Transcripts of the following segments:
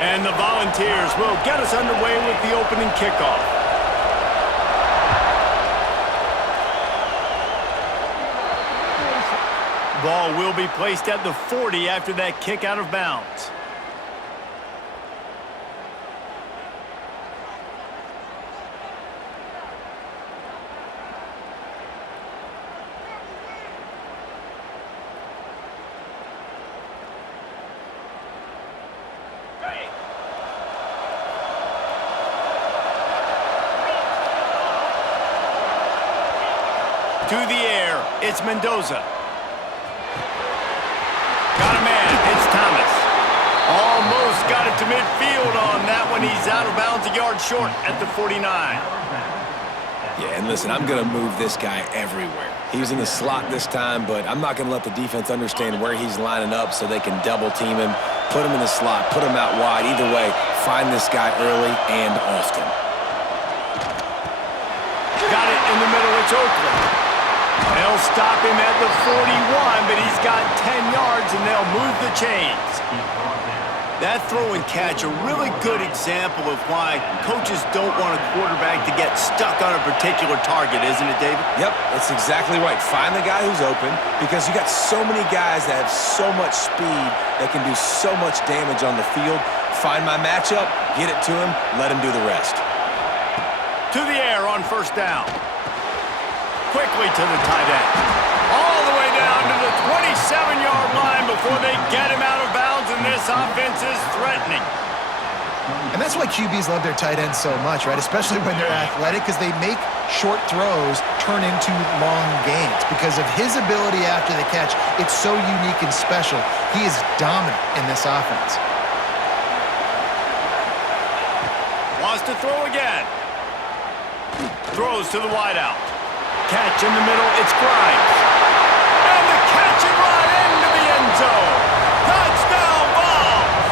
And the Volunteers will get us underway with the opening kickoff. Ball will be placed at the 40 after that kick out of bounds. To the air, it's Mendoza. Got a man, it's Thomas. Almost got it to midfield on that one. He's out of bounds, a yard short at the 49. Yeah, and listen, I'm going to move this guy everywhere. He's in the slot this time, but I'm not going to let the defense understand where he's lining up so they can double team him, put him in the slot, put him out wide. Either way, find this guy early and often. Got it in the middle, it's Oakland. They'll stop him at the 41, but he's got 10 yards, and they'll move the chains. That throw and catch, a really good example of why coaches don't want a quarterback to get stuck on a particular target, isn't it, David? Yep, that's exactly right. Find the guy who's open, because you got so many guys that have so much speed that can do so much damage on the field. Find my matchup, get it to him, let him do the rest. To the air on first down. Quickly to the tight end. All the way down to the 27-yard line before they get him out of bounds, and this offense is threatening. And that's why QBs love their tight ends so much, right? Especially when they're athletic, because they make short throws turn into long gains. Because of his ability after the catch, it's so unique and special. He is dominant in this offense. Wants to throw again. Throws to the wideout. Catch in the middle, it's Grimes. And the catch and run into the end zone. Touchdown, Vols!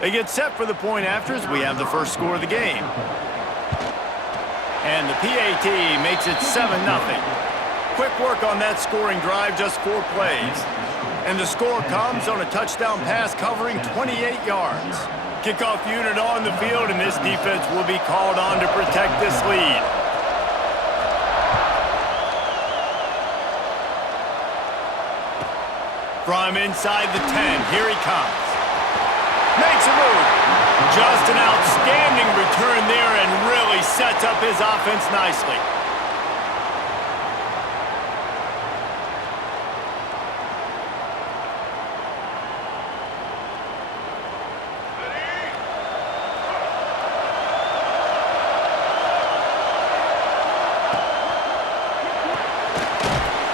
They get set for the point afters. We have the first score of the game. And the PAT makes it 7-0. Quick work on that scoring drive, just 4 plays. And the score comes on a touchdown pass covering 28 yards. Kickoff unit on the field, and this defense will be called on to protect this lead. From inside the 10, here he comes. Makes a move. Just an outstanding return there and really sets up his offense nicely.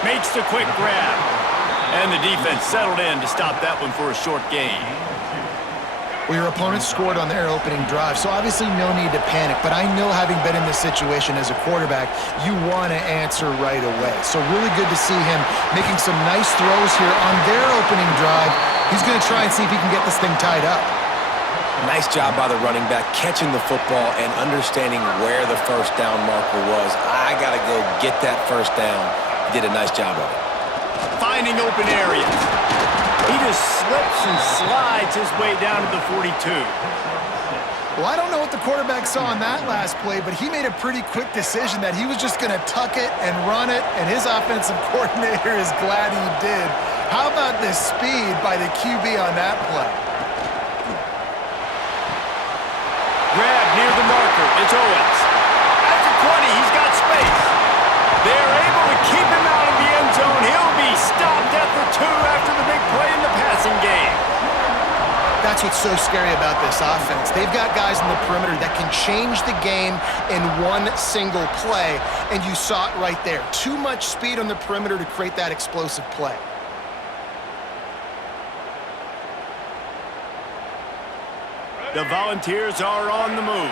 Makes the quick grab. And the defense settled in to stop that one for a short gain. Well, your opponent scored on their opening drive, so obviously no need to panic. But I know, having been in this situation as a quarterback, you want to answer right away. So really good to see him making some nice throws here on their opening drive. He's going to try and see if he can get this thing tied up. Nice job by the running back, catching the football and understanding where the first down marker was. I got to go get that first down. He did a nice job of it. Finding open areas. He just slips and slides his way down to the 42. Well, I don't know what the quarterback saw on that last play, but he made a pretty quick decision that he was just going to tuck it and run it, and his offensive coordinator is glad he did. How about the speed by the QB on that play? Grab near the marker. It's Owens. At the 20, he's got space. They're able to keep him out of the end zone. He'll be stopped at the 2 after the big play in the passing game. That's what's so scary about this offense. They've got guys in the perimeter that can change the game in one single play, and you saw it right there. Too much speed on the perimeter to create that explosive play. The Volunteers are on the move.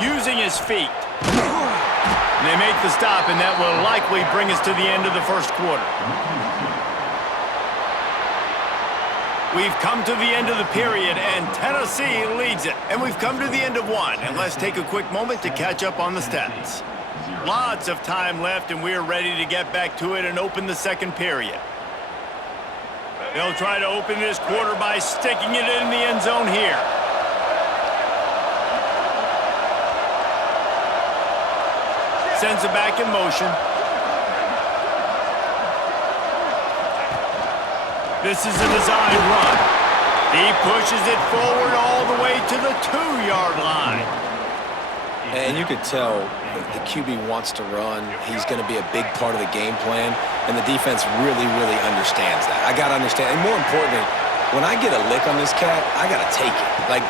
using his feet. And they make the stop, and that will likely bring us to the end of the first quarter. We've come to the end of the period, and Tennessee leads it. And we've come to the end of one, and let's take a quick moment to catch up on the stats. Lots of time left, and we are ready to get back to it and open the second period. They'll try to open this quarter by sticking it in the end zone here. Sends it back in motion. This is a design run. He pushes it forward all the way to the 2-yard line. And you could tell the QB wants to run. He's going to be a big part of the game plan, and the defense really, really understands that. I got to understand. And more importantly, when I get a lick on this cat, I got to take it. Like,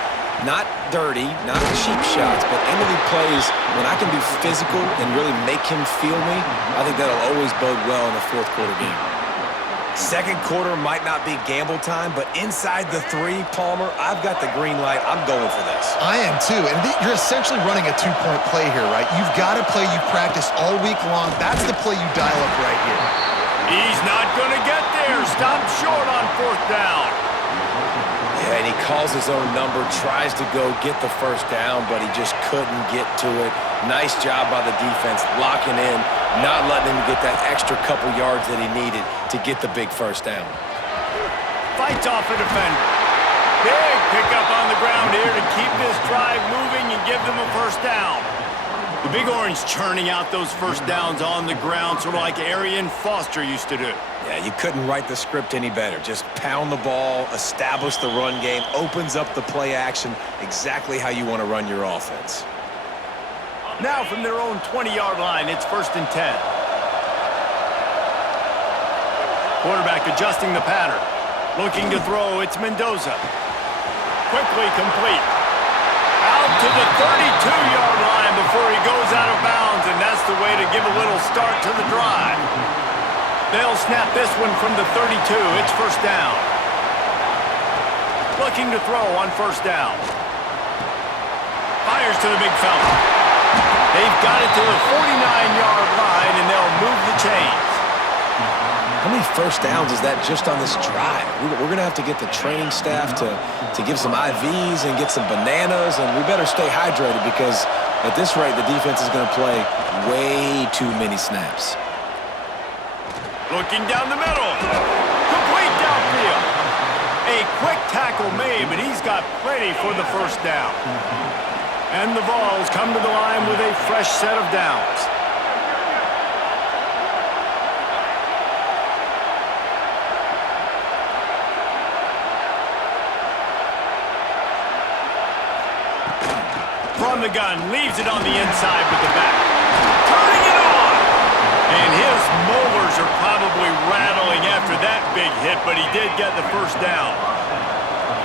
not dirty, not cheap shots, but end-of-the plays, when I can be physical and really make him feel me, I think that'll always bode well in the fourth quarter game. Second quarter might not be gamble time, but inside the 3, Palmer, I've got the green light. I'm going for this. I am too, and you're essentially running a 2-point play here, right? You've got a play you've practiced all week long. That's the play you dial up right here. He's not going to get there. Stop short on 4th down. Yeah, and he calls his own number, tries to go get the first down, but he just couldn't get to it. Nice job by the defense, locking in, not letting him get that extra couple yards that he needed to get the big first down. Fights off a defender. Big pickup on the ground here to keep this drive moving and give them a first down. The Big Orange churning out those first downs on the ground, sort of like Arian Foster used to do. Yeah, you couldn't write the script any better. Just pound the ball, establish the run game, opens up the play action, exactly how you want to run your offense. Now from their own 20-yard line, it's 1st and 10. Quarterback adjusting the pattern. Looking to throw, it's Mendoza. Quickly complete. Out to the 32-yard line before he goes out of bounds, and that's the way to give a little start to the drive. They'll snap this one from the 32. It's 1st down. Looking to throw on 1st down. Fires to the big fella. They've got it to the 49-yard line, and they'll move the chains. How many first downs is that just on this drive? We're going to have to get the training staff to give some IVs and get some bananas, and we better stay hydrated because at this rate, the defense is going to play way too many snaps. Looking down the middle. Complete downfield. A quick tackle made, but he's got plenty for the first down. And the Vols come to the line with a fresh set of downs. From the gun, leaves it on the inside with the back. Turning it on! And his molars are probably rattling after that big hit, but he did get the first down.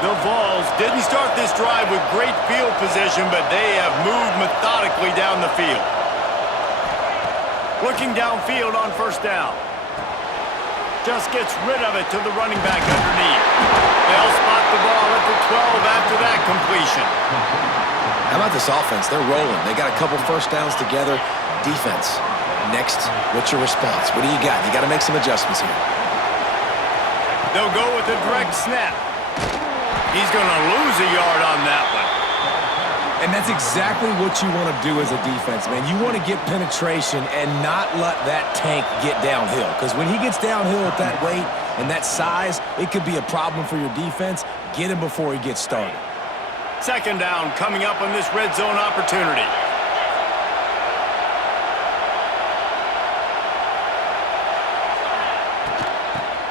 The Vols didn't start this drive with great field position, but they have moved methodically down the field. Looking downfield on 1st down. Just gets rid of it to the running back underneath. They'll spot the ball at the 12 after that completion. How about this offense? They're rolling. They got a couple first downs together. Defense. Next, what's your response? What do you got? You got to make some adjustments here. They'll go with a direct snap. He's going to lose a yard on that one. And that's exactly what you want to do as a defense, man. You want to get penetration and not let that tank get downhill. Because when he gets downhill at that weight and that size, it could be a problem for your defense. Get him before he gets started. 2nd down coming up on this red zone opportunity.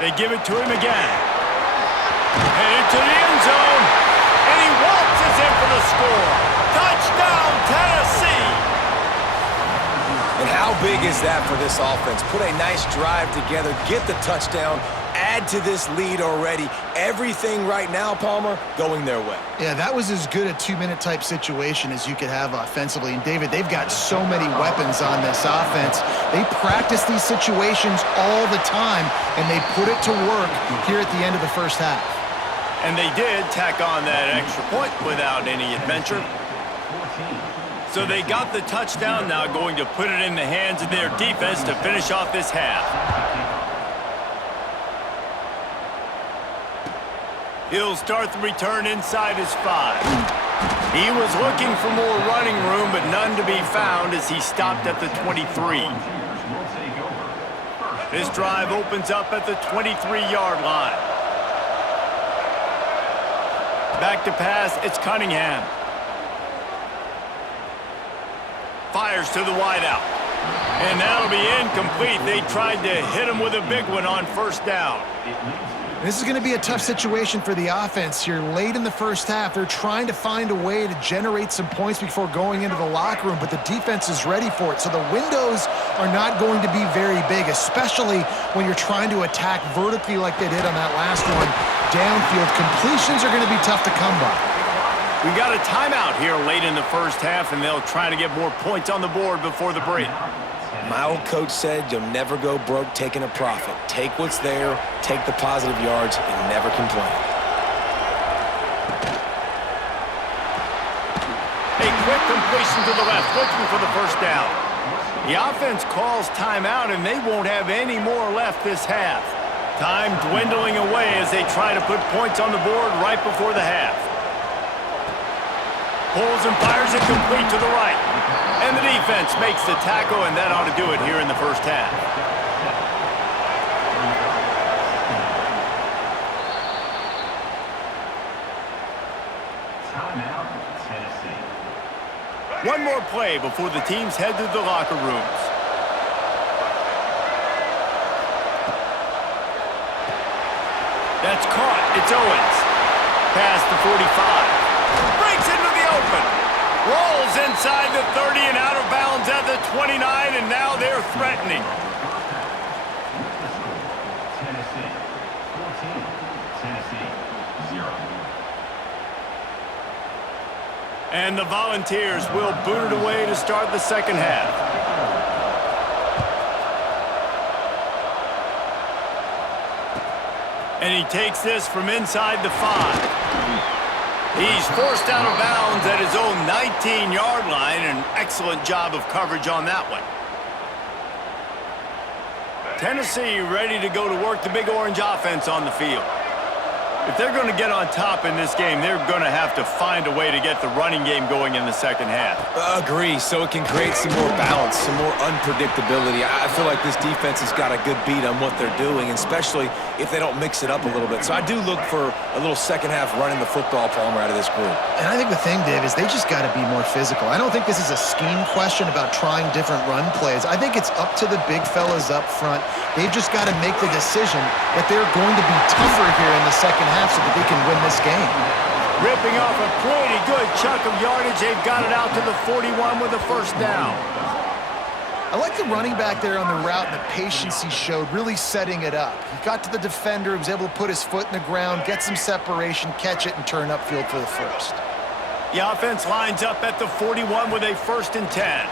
They give it to him again. Headed to the end zone. And he waltzes in for the score. Touchdown, Tennessee! And how big is that for this offense? Put a nice drive together, get the touchdown, add to this lead already. Everything right now, Palmer, going their way. Yeah, that was as good a 2-minute type situation as you could have offensively. And David, they've got so many weapons on this offense. They practice these situations all the time, and they put it to work here at the end of the first half. And they did tack on that extra point without any adventure. So they got the touchdown, now going to put it in the hands of their defense to finish off this half. He'll start the return inside his 5. He was looking for more running room, but none to be found as he stopped at the 23. This drive opens up at the 23-yard line. Back to pass, it's Cunningham. Fires to the wideout. And that'll be incomplete. They tried to hit him with a big one on first down. This is going to be a tough situation for the offense here. Late in the first half, they're trying to find a way to generate some points before going into the locker room, but the defense is ready for it. So the windows are not going to be very big, especially when you're trying to attack vertically like they did on that last one. Downfield completions are going to be tough to come by. We got a timeout here late in the first half, and they'll try to get more points on the board before the break. My old coach said you'll never go broke taking a profit. Take what's there, take the positive yards, and never complain. A quick completion to the left, looking for the first down. The offense calls timeout, and they won't have any more left this half. Time dwindling away as they try to put points on the board right before the half. Pulls and fires it complete to the right. And the defense makes the tackle, and that ought to do it here in the first half. One more play before the teams head to the locker rooms. That's caught. It's Owens. Past the 45. Breaks into the open. Rolls inside the 30 and out of bounds at the 29, and now they're threatening. And the Volunteers will boot it away to start the second half. And he takes this from inside the 5. He's forced out of bounds at his own 19-yard line. An excellent job of coverage on that one. Tennessee ready to go to work the Big Orange offense on the field. If they're going to get on top in this game, they're going to have to find a way to get the running game going in the second half. Agree, so it can create some more balance, some more unpredictability. I feel like this defense has got a good beat on what they're doing, especially if they don't mix it up a little bit. So I do look for a little second half running the football Palmer out of this group. And I think the thing, Dave, is they just got to be more physical. I don't think this is a scheme question about trying different run plays. I think it's up to the big fellas up front. They've just got to make the decision that they're going to be tougher here in the second half so that they can win this game. Ripping off a pretty good chunk of yardage. They've got it out to the 41 with a first down. I like the running back there on the route and the patience he showed, really setting it up. He got to the defender, was able to put his foot in the ground, get some separation, catch it, and turn upfield for the first. The offense lines up at the 41 with a 1st and 10.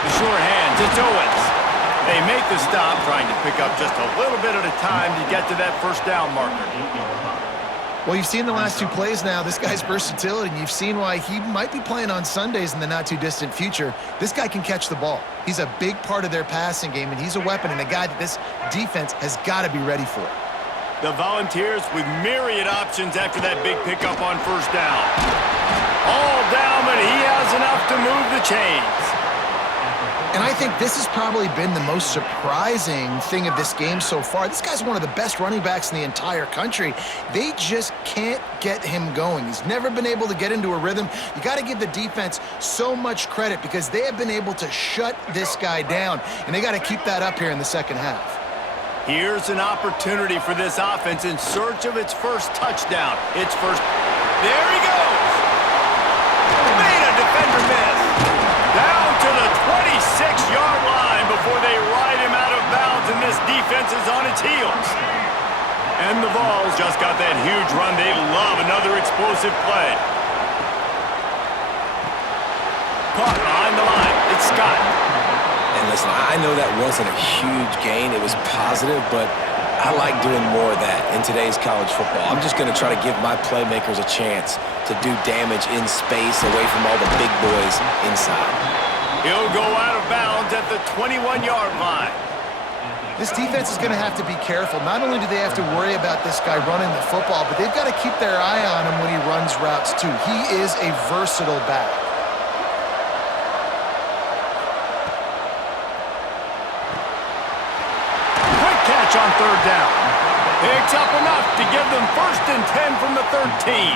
The short hands, it's Owens. They make the stop, trying to pick up just a little bit at a time to get to that first down marker. Well, you've seen the last 2 plays now. This guy's versatility, and you've seen why he might be playing on Sundays in the not-too-distant future. This guy can catch the ball. He's a big part of their passing game, and he's a weapon and a guy that this defense has got to be ready for. The Volunteers with myriad options after that big pickup on first down. All down, but he has enough to move the chains. And I think this has probably been the most surprising thing of this game so far. This guy's one of the best running backs in the entire country. They just can't get him going. He's never been able to get into a rhythm. You got to give the defense so much credit because they have been able to shut this guy down, and they got to keep that up here in the second half. Here's an opportunity for this offense in search of its first touchdown. Its first. There he goes. Made a defender miss. Down to the 26-yard line before they ride him out of bounds, and this defense is on its heels. And the Vols just got that huge run. They love another explosive play. Caught behind the line. It's Scott. And listen, I know that wasn't a huge gain. It was positive, but I like doing more of that in today's college football. I'm just going to try to give my playmakers a chance to do damage in space away from all the big boys inside. He'll go out of bounds at the 21-yard line. This defense is going to have to be careful. Not only do they have to worry about this guy running the football, but they've got to keep their eye on him when he runs routes too. He is a versatile back. Quick catch on third down. Picks up enough to give them 1st and 10 from the 13.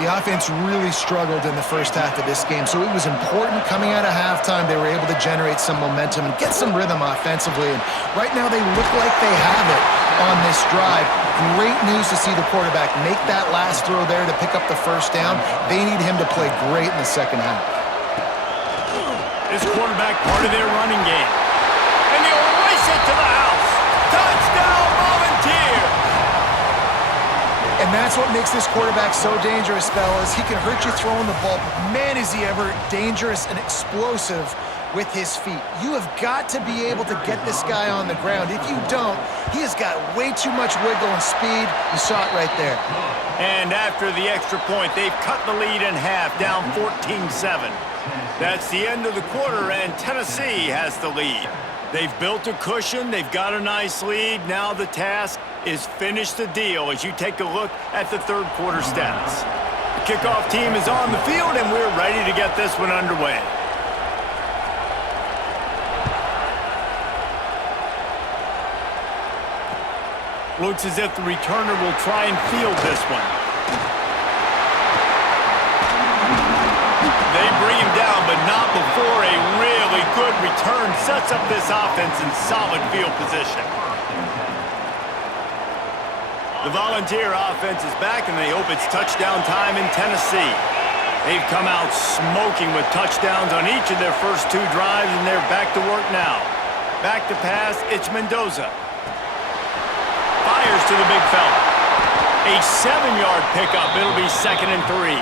The offense really struggled in the first half of this game, so it was important coming out of halftime they were able to generate some momentum and get some rhythm offensively. And right now they look like they have it on this drive. Great news to see the quarterback make that last throw there to pick up the 1st down. They need him to play great in the second half. This quarterback part of their running game. And they'll race it to the house. Touchdown, Volunteer! And that's what makes this quarterback so dangerous, fellas. He can hurt you throwing the ball, but man, is he ever dangerous and explosive with his feet. You have got to be able to get this guy on the ground. If you don't, he has got way too much wiggle and speed. You saw it right there. And after the extra point, they've cut the lead in half, down 14-7. That's the end of the quarter, and Tennessee has the lead. They've built a cushion. They've got a nice lead. Now the task is finish the deal as you take a look at the third quarter stats. The kickoff team is on the field, and we're ready to get this one underway. Looks as if the returner will try and field this one. They bring him down, but not before a really good return sets up this offense in solid field position. The Volunteer offense is back, and they hope it's touchdown time in Tennessee. They've come out smoking with touchdowns on each of their first 2 drives, and they're back to work now. Back to pass, it's Mendoza. Fires to the big fella. A 7-yard pickup. It'll be 2nd and 3.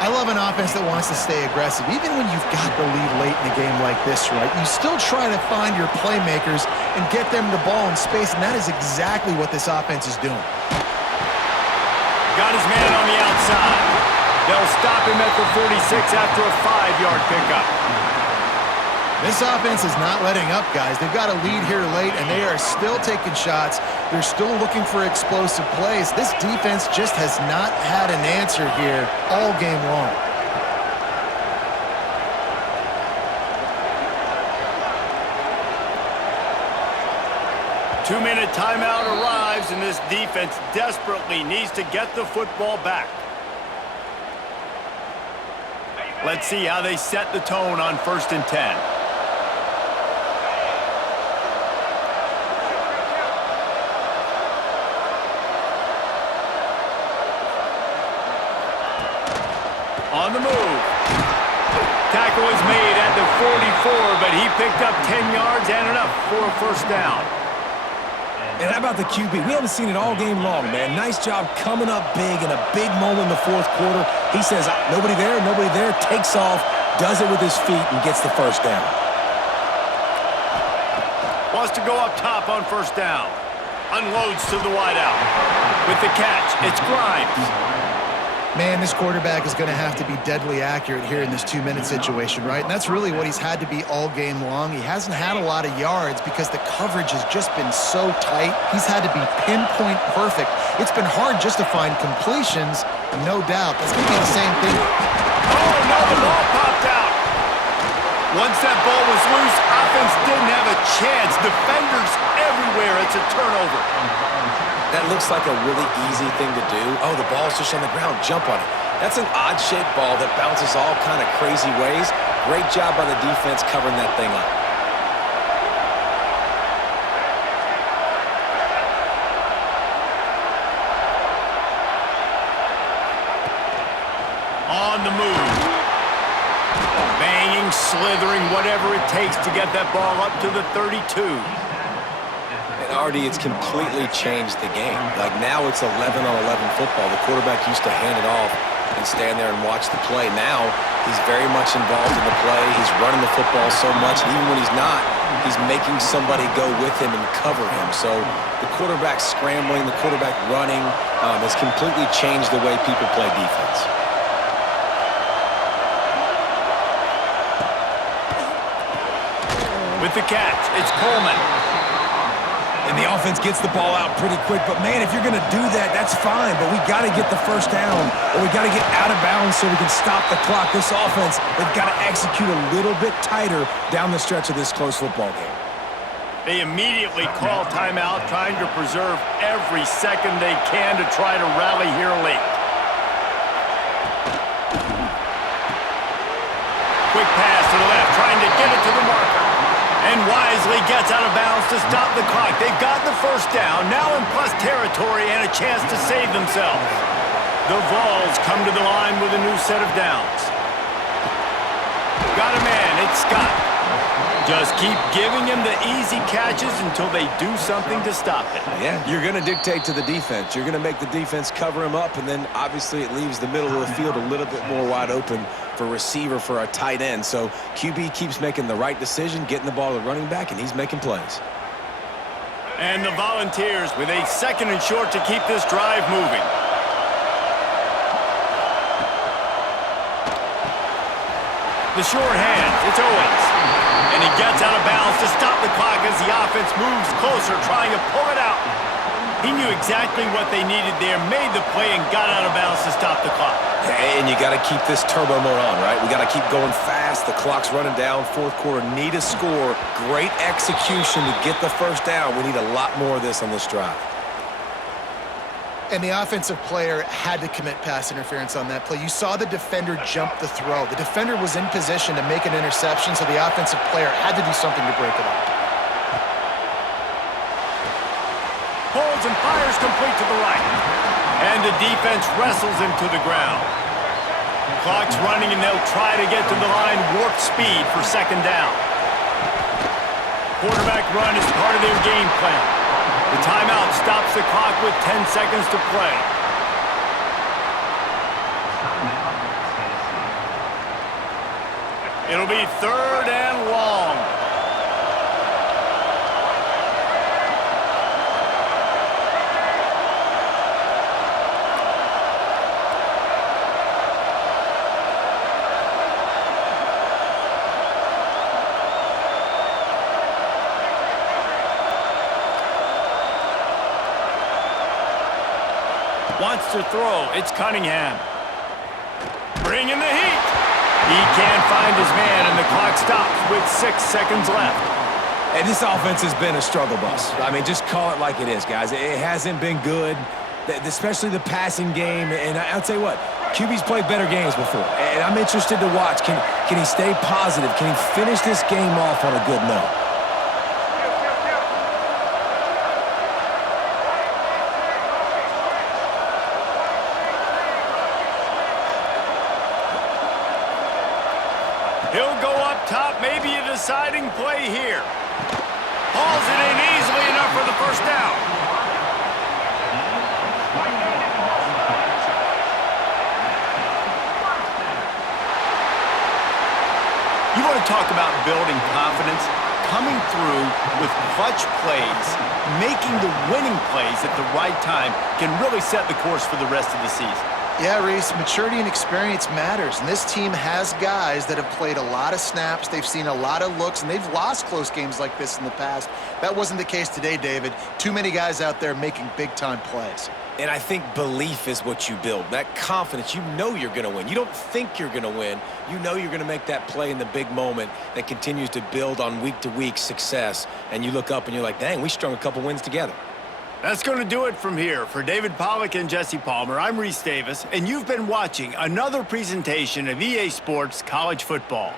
I love an offense that wants to stay aggressive. Even when you've got the lead late in a game like this, right, you still try to find your playmakers and get them the ball in space, and that is exactly what this offense is doing. Got his man on the outside. They'll stop him at the 46 after a 5-yard pickup. This offense is not letting up, guys. They've got a lead here late, and they are still taking shots. They're still looking for explosive plays. This defense just has not had an answer here all game long. Two-minute timeout arrives, and this defense desperately needs to get the football back. Let's see how they set the tone on 1st and 10. On the move. Tackle is made at the 44, but he picked up 10 yards and enough for a 1st down. And how about the QB? We haven't seen it all game long, man. Nice job coming up big in a big moment in the 4th quarter. He says, nobody there, takes off, does it with his feet, and gets the 1st down. Wants to go up top on 1st down. Unloads to the wideout. With the catch, it's Grimes. Man, this quarterback is going to have to be deadly accurate here in this 2-minute situation, right? And that's really what he's had to be all game long. He hasn't had a lot of yards because the coverage has just been so tight. He's had to be pinpoint perfect. It's been hard just to find completions, no doubt. That's going to be the same thing. Oh, no, the ball popped out. Once that ball was loose, offense didn't have a chance. Defenders everywhere. It's a turnover. That looks like a really easy thing to do. Oh, the ball's just on the ground. Jump on it. That's an odd-shaped ball that bounces all kind of crazy ways. Great job by the defense covering that thing up. On the move. Banging, slithering, whatever it takes to get that ball up to the 32. Artie, it's completely changed the game. Like now it's 11-on-11 football. The quarterback used to hand it off and stand there and watch the play. Now, he's very much involved in the play. He's running the football so much, and even when he's not, he's making somebody go with him and cover him. So the quarterback scrambling, the quarterback running has completely changed the way people play defense. With the catch, it's Coleman. And the offense gets the ball out pretty quick. But, man, if you're going to do that, that's fine. But we got to get the first down, or we got to get out of bounds so we can stop the clock. This offense, they've got to execute a little bit tighter down the stretch of this close football game. They immediately call timeout, trying to preserve every second they can to try to rally here late. Quick pass to the left, trying to get it to the marker. And wisely gets out of bounds to stop the clock. They've got the first down, now in plus territory and a chance to save themselves. The Vols come to the line with a new set of downs. Got a man, it's Scott. Just keep giving him the easy catches until they do something to stop it. Yeah, you're going to dictate to the defense. You're going to make the defense cover him up, and then obviously it leaves the middle of the field a little bit more wide open for receiver, for a tight end. So QB keeps making the right decision, getting the ball to the running back, and he's making plays. And the Volunteers with a second and short to keep this drive moving. The short hands, it's Owens. And he gets out of bounds to stop the clock as the offense moves closer, trying to pull it out. He knew exactly what they needed there, made the play, and got out of bounds to stop the clock. And you got to keep this turbo mode on, right? We got to keep going fast. The clock's running down. Fourth quarter, need a score. Great execution to get the first down. We need a lot more of this on this drive. And the offensive player had to commit pass interference on that play. You saw the defender jump the throw. The defender was in position to make an interception, so the offensive player had to do something to break it up. Holds and fires complete to the right. And the defense wrestles him to the ground. Clock's running, and they'll try to get to the line warp speed for second down. Quarterback run is part of their game plan. The timeout stops the clock with 10 seconds to play. It'll be third and long. Wants to throw. It's Cunningham. Bringing the heat. He can't find his man, and the clock stops with 6 seconds left. And this offense has been a struggle bus. I mean, just call it like it is, guys. It hasn't been good, especially the passing game. And I'll tell you what, QB's played better games before. And I'm interested to watch. Can he stay positive? Can he finish this game off on a good note? He'll go up top, maybe a deciding play here. Hauls it in easily enough for the first down. You want to talk about building confidence? Coming through with clutch plays, making the winning plays at the right time can really set the course for the rest of the season. Yeah, Reese, maturity and experience matters, and this team has guys that have played a lot of snaps, they've seen a lot of looks, and they've lost close games like this in the past. That wasn't the case today, David. Too many guys out there making big-time plays. And I think belief is what you build. That confidence, you know you're going to win. You don't think you're going to win. You know you're going to make that play in the big moment that continues to build on week-to-week success. And you look up and you're like, dang, we strung a couple wins together. That's going to do it from here. For David Pollack and Jesse Palmer, I'm Reese Davis, and you've been watching another presentation of EA Sports College Football.